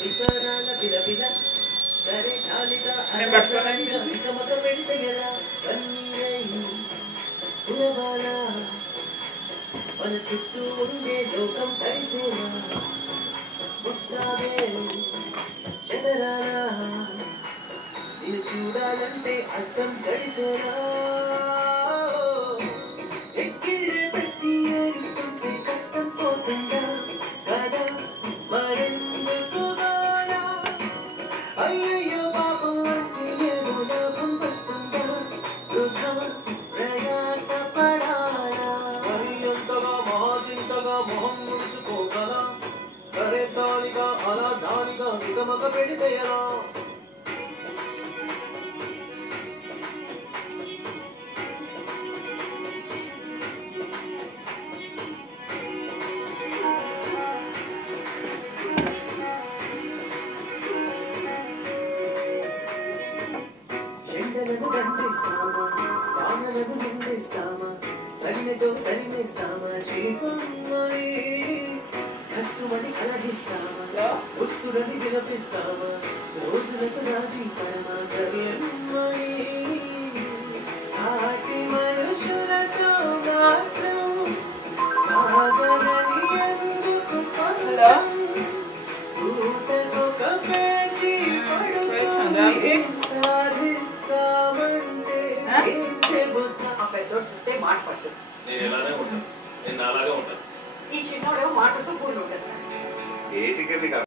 విచారాల పిలపిల సరే చాలిక అనాచారిక మత పెడితే ఎలా కన్నీరై పులబాల మన చుట్టూ ఉండే లోకం తడిసేలా వస్తావే చదరాలా నిన్ను చూడాలంటే అర్థం చడిసేలా ఎక్కిళ్ళే పెట్టి ఏడుస్తుంటే కష్టం పోతుందా కదా మరెందుకు గాలా అయ్యయ్యో పాపం అంటే ఏదో లాభం వస్తుందా వృధా ప్రయాస పడాలా మరి ఎంతగా మహాచింతగా మొహం ముడుచుకోగలా సరే చాలిగా అలా జాలిగా నిగమక పెడితే ఎలా ఎండలను దండిస్తామా వానలను నిందిస్తామా సరినతో తరిమేస్తామా జీవమ్మని కసుమని కలగిస్తామా ఉస్సుడని విలపిస్తామా రోజులకు రాజీ పరమా సరియమ్మని సాటి మనుషులతో మాత్రం సాగరని ఎందుకు ఊటకొక పేచి పడుతుంది సాధిస్తామంటే ఏం చెబుతా ఆ పెద్దోడు చూస్తే మాట పట్టు. నేను ఇలానే ఉంటాను, నేను అలాగే ఉంటాను. ఈ చిన్నోడు మాటతో పూలు ఉండేస్తాను.